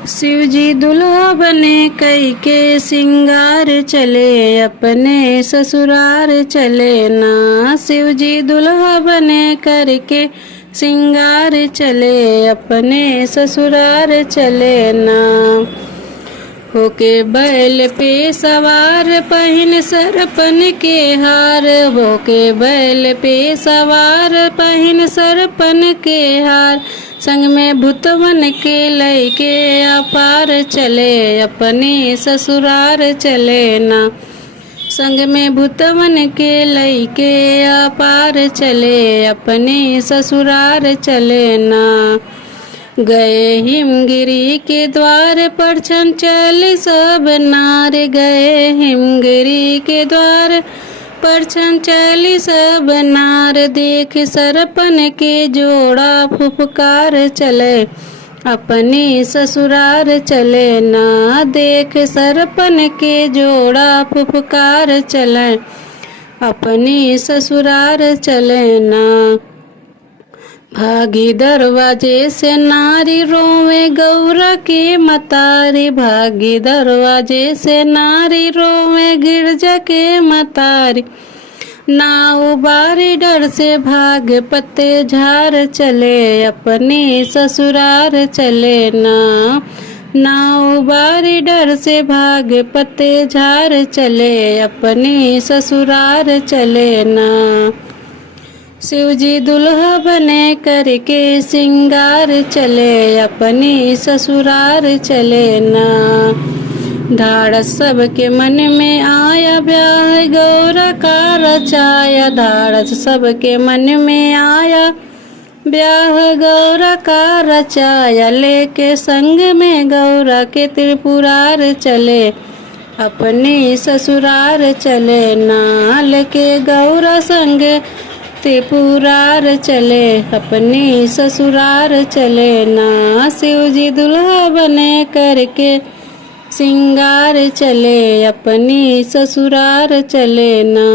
शिव जी दुल्हा बने कई के सिंगार चले, अपने ससुरार चले ना। शिव जी दुल्हा बने करके सिंगार चले, अपने ससुरार चले ना। होके बैल पे सवार पहिन सरपन के हार, होके बैल पे सवार पहिन सरपन के हार। संग में भूतवन के लइके अपार चले, अपने ससुरार चले ना। संग में भूतवन के लइके अपार चले, अपने ससुरार चले ना। गए हिमगिरी के द्वार पर चंचल सब नार, गए हिमगिरी के द्वार पर चंचल सब नार। देख सरपन के जोड़ा फुफकार चले, अपने ससुरार चले ना। देख सरपन के जोड़ा फुफकार चले, अपने ससुरार चले ना। भागी दरवाजे से नारी रोवे गौरा के मतारी, भागी दरवाजे से नारी रोवे गिरजा के मतारी। नाव बारी डर से भाग पत्ते झार चले, अपने ससुरार चले ना। नाव बारी डर से भाग पत्ते झार चले, अपने ससुरार चले ना। शिव जी दुल्हा बने करके सिंगार चले, अपने ससुरार चले ना। धाड़स सबके मन में आया ब्याह गौरा का रचाया, धाड़स सबके मन में आया ब्याह गौरा का रचाया। लेके संग में गौरा के त्रिपुरार चले, अपने ससुरार चले ना। लेके गौरा संग त्रिपुरार चले, अपने ससुरार चले ना। शिव जी दुल्हा बने करके सिंगार चले, अपने ससुरार चले ना।